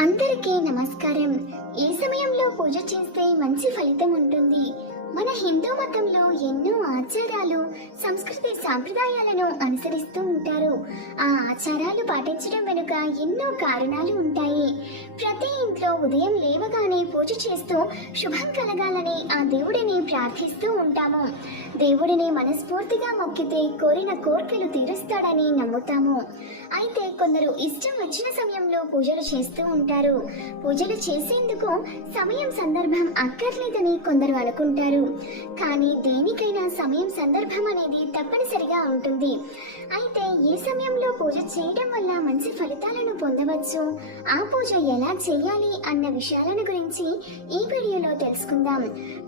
అందరికీ నమస్కారం. ఈ సమయంలో పూజ చేస్తే మంచి ఫలితం ఉంటుంది. మన హిందూ మతంలో ఎన్నో ఆచారాలు సంస్కృతి సాంప్రదాయాలను అనుసరిస్తూ ఉంటారు. ఆ ఆచారాలు పాటించడం వెనుక ఎన్నో కారణాలు ఉంటాయి. ప్రతి ఇంట్లో ఉదయం లేవగానే పూజ చేస్తూ శుభం కలగాలని ఆ దేవుడిని ప్రార్థిస్తూ ఉంటాము. దేవుడిని మనస్ఫూర్తిగా మొక్కితే కోరిన కోర్కెలు తీరుస్తాడని నమ్ముతాము. అయితే కొందరు ఇష్టం వచ్చిన సమయంలో పూజలు చేస్తూ ఉంటారు. పూజలు చేసేందుకు సమయం సందర్భం అక్కర్లేదని కొందరు అనుకుంటారు. కానీ దేనికైనా సమయం సందర్భం అనేది తప్పనిసరిగా ఉంటుంది. అయితే ఏ సమయంలో పూజ చేయడం వల్ల మంచి ఫలితాలను పొందవచ్చు. ఆ పూజ ఎలా చేయాలి అన్న విషయాలను గురించి ఈ వీడియోలో తెలుసుకుందాం.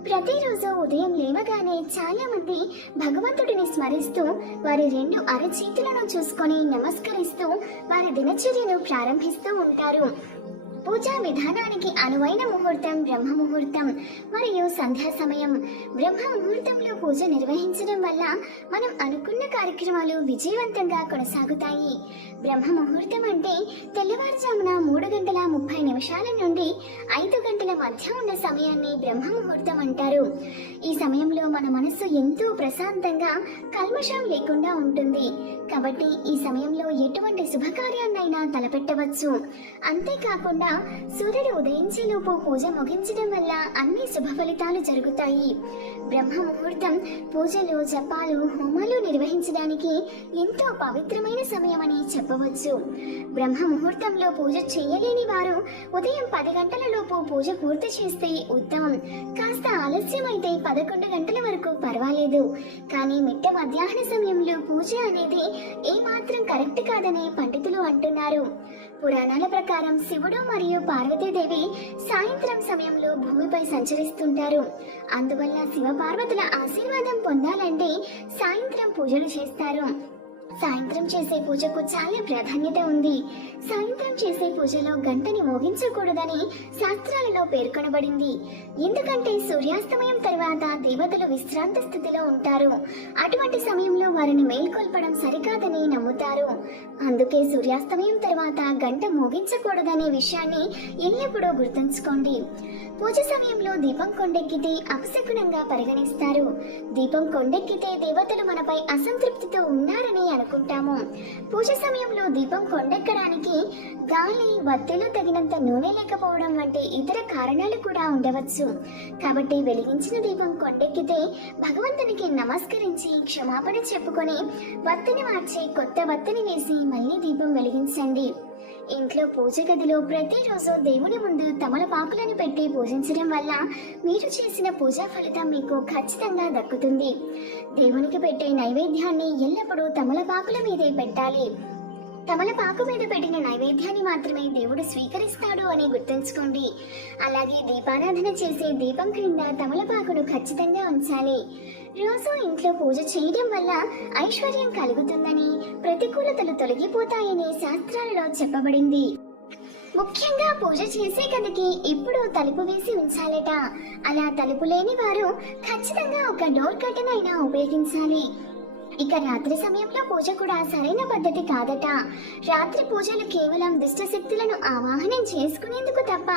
ప్రతిరోజు ఉదయం లేవగానే చాలా మంది భగవంతుడిని స్మరిస్తూ వారి రెండు అరచేతులను చూసుకొని నమస్కరిస్తూ వారి దినచర్యను ప్రారంభిస్తూ ఉంటారు. పూజా విధానానికి అనువైన ముహూర్తం బ్రహ్మ ముహూర్తం మరియు సంధ్యా సమయం. బ్రహ్మ ముహూర్తంలో పూజ నిర్వహించడం వల్ల మనం అనుకున్న కార్యక్రమాలు విజయవంతంగా కొనసాగుతాయి. బ్రహ్మ ముహూర్తం అంటే తెల్లవారుజామున మూడు గంటల ముప్పై నిమిషాల నుండి ఐదు గంటల మధ్య ఉన్న సమయాన్ని బ్రహ్మ ముహూర్తం అంటారు. ఈ సమయంలో మన మనస్సు ఎంతో ప్రశాంతంగా కల్మషం లేకుండా ఉంటుంది. కాబట్టి ఈ సమయంలో ఎటువంటి శుభకార్యాన్నైనా తలపెట్టవచ్చు. అంతేకాకుండా సూర్యుడు ఉదయించేలోపు పూజ ముగించడం వల్ల అన్ని శుభ ఫలితాలు జరుగుతాయి. బ్రహ్మ ముహూర్తం పూజలు జపాలు హోమాలు నిర్వహించడానికి ఎంతో పవిత్రమైన సమయమని చెప్పవచ్చు. బ్రహ్మ ముహూర్తంలో పూజ చేయలేని వారు ఉదయం పది గంటల లోపు పూజ పూర్తి చేస్తే ఉత్తమం. కాస్త ఆలస్యం అయితే పదకొండు గంటల వరకు పర్వాలేదు. కానీ మిట్ట మధ్యాహ్న సమయంలో పూజ అనేది ఏమాత్రం కరెక్ట్ కాదని పండితులు అంటున్నారు. పురాణాల ప్రకారం శివుడు మరియు పార్వతీదేవి సాయంత్రం సమయంలో భూమిపై సంచరిస్తుంటారు. అందువల్ల శివ పార్వతుల ఆశీర్వాదం పొందాలంటే సాయంత్రం పూజలు చేస్తారు. సాయంత్రం చేసే పూజకు చాలా ప్రాధాన్యత ఉంది. సాయంత్రం చేసే పూజలో గంటని మోగించకూడదని శాస్త్రాలలో పేర్కొనబడింది. ఎందుకంటే సూర్యాస్తమయం తర్వాత దేవతలు విశ్రాంత స్థితిలో ఉంటారు. అటువంటి సమయంలో వారిని మేల్కొల్పడం సరికాదని నమ్ముతారు. అందుకే సూర్యాస్తమయం తర్వాత గంట మోగించకూడదనే విషయాన్ని ఎల్లప్పుడూ గుర్తుంచుకోండి. పూజ సమయంలో దీపం కొండెక్కితే అపశకునంగా పరిగణిస్తారు. దీపం కొండెక్కితే దేవతలు మనపై అసంతృప్తితో ఉన్నారని అనుకుంటాము. పూజ సమయంలో దీపం కొండెక్కడానికి గాలి వత్తిలో తగినంత నూనె లేకపోవడం వంటి ఇతర కారణాలు కూడా ఉండవచ్చు. కాబట్టి వెలిగించిన దీపం కొండెక్కితే భగవంతునికి నమస్కరించి క్షమాపణ చెప్పుకొని వత్తిని మార్చి కొత్త వత్తిని వేసి మళ్ళీ దీపం వెలిగించండి. ఇంట్లో పూజ గదిలో ప్రతిరోజు దేవుని ముందు తమలపాకులను పెట్టి పూజించడం వల్ల మీరు చేసిన పూజా ఫలితం మీకు ఖచ్చితంగా దక్కుతుంది. దేవునికి పెట్టే నైవేద్యాన్ని ఎల్లప్పుడూ తమలపాకుల మీదే పెట్టాలి. తమలపాకు మీద పెట్టిన నైవేద్యాన్ని మాత్రమే దేవుడు స్వీకరిస్తాడు అని గుర్తుంచుకోండి. అలాగే దీపారాధన చేసే దీపం క్రింద తమలపాకును ఖచ్చితంగా ఉంచాలి. రోజు ఇంట్లో పూజ చేయడం వల్ల ఐశ్వర్యం కలుగుతుందని ప్రతికూలతలు తొలగిపోతాయని శాస్త్రాలలో చెప్పబడింది. ముఖ్యంగా పూజ చేసే గదికి ఇప్పుడు తలుపు వేసి ఉంచాలట. అలా తలుపు లేని వారు ఖచ్చితంగా ఒక డోర్ కర్టెన్ అయినా ఉపయోగించాలి. ఇక రాత్రి సమయంలో పూజ కూడా సరైన పద్ధతి కాదట. రాత్రి పూజలు కేవలం దుష్ట శక్తులను ఆవాహనం చేసుకునేందుకు తప్ప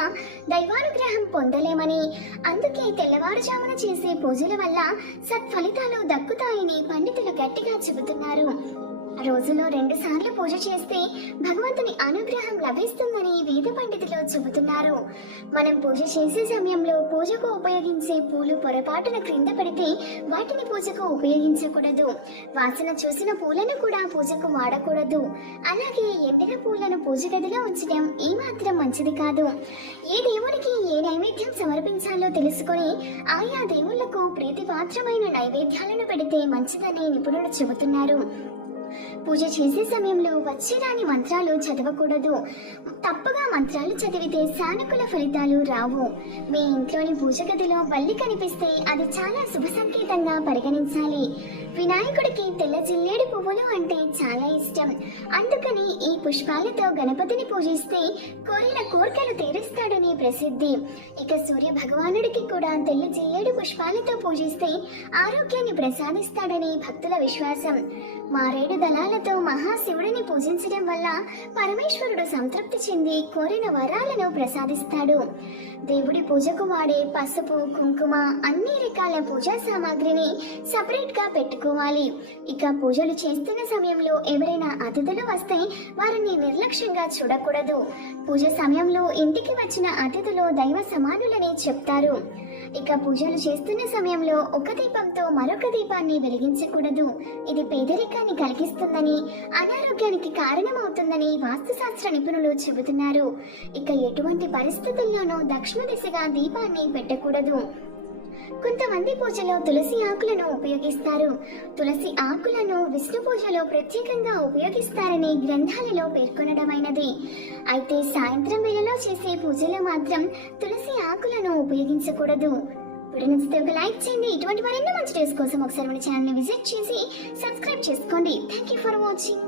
దైవానుగ్రహం పొందలేమని. అందుకే తెల్లవారుజామున చేసే పూజల వల్ల సత్ఫలితాలు దక్కుతాయని పండితులు గట్టిగా చెబుతున్నారు. రోజులో రెండు సార్లు పూజ చేస్తే భగవంతుని అనుగ్రహం లభిస్తుందని వేద పండితులు చెబుతున్నారు. మనం పూజ చేసే సమయంలో పూజకు ఉపయోగించే పూలు పొరపాటున క్రింద పడితే వాటిని పూజకు ఉపయోగించకూడదు. వాసన చూసిన పూలను కూడా పూజకు వాడకూడదు. అలాగే ఎండిన పూలను పూజ గదిలో ఉంచడం ఏమాత్రం మంచిది కాదు. ఏ దేవుడికి ఏ నైవేద్యం సమర్పించాలో తెలుసుకొని ఆయా దేవుళ్ళకు ప్రీతిపాత్రమైన నైవేద్యాలను పెడితే మంచిదని నిపుణులు చెబుతున్నారు. పూజ చేసే సమయంలో వచ్చిరాని మంత్రాలు చదవకూడదు. తప్పుగా మంత్రాలు చదివితే సానుకూల ఫలితాలు రావు. మీ ఇంట్లోని పూజ గదిలో బల్లి కనిపిస్తే అది చాలా శుభ సంకేతంగా పరిగణించాలి. వినాయకుడికి తెల్ల జిల్లేడు పువ్వులు అంటే చాలా ఇష్టం. అందుకని ఈ పుష్పాలతో గణపతిని పూజిస్తే కోరిన కోరికలు తీరుస్తాడని ప్రసిద్ధి. ఇక సూర్య భగవానుడికి కూడా తెల్ల జిల్లేడు పుష్పాలతో పూజిస్తే ఆరోగ్యాన్ని ప్రసాదిస్తాడని భక్తుల విశ్వాసం. మారేడు దళాలతో మహాశివుడిని పూజించడం వల్ల పరమేశ్వరుడు సంతృప్తి చెంది కోరిన వరాలను ప్రసాదిస్తాడు. దేవుడి పూజకు వాడే పసుపు కుంకుమ అన్ని రకాల పూజా సామాగ్రిని సపరేట్గా పెట్టుకోవాలి. ఇక పూజలు చేస్తున్న సమయంలో ఎవరైనా అతిథులు వస్తే వారిని నిర్లక్ష్యంగా చూడకూడదు. పూజ సమయంలో ఇంటికి వచ్చిన అతిథులు దైవ సమానులని చెప్తారు. ఇక పూజలు చేస్తున్న సమయంలో ఒక దీపంతో మరొక దీపాన్ని వెలిగించకూడదు. ఇది పేదరికాన్ని కలిగిస్తుందని అనారోగ్యానికి కారణమవుతుందని వాస్తుశాస్త్ర నిపుణులు చెబుతున్నారు. ఇక ఎటువంటి పరిస్థితుల్లోనూ దక్షిణ దిశగా దీపాన్ని పెట్టకూడదు. కొంతమంది పూజలో తులసి ఆకులను ఉపయోగిస్తారు. తులసి ఆకులను విష్ణు పూజలో ప్రత్యేకంగా ఉపయోగిస్తారని గ్రంథాలలో పేర్కొనడమైనది. అయితే సాయంత్రం వేళలో చేసే పూజలో మాత్రం తులసి ఆకులను ఉపయోగించకూడదు. వీడియో నచ్చితే ఒక లైక్ చేయండి. ఇటువంటి మరెన్నో మంచి డేస్ కోసం ఒకసారి మన ఛానల్ని విజిట్ చేసి సబ్స్క్రైబ్ చేసుకోండి. Thank you for watching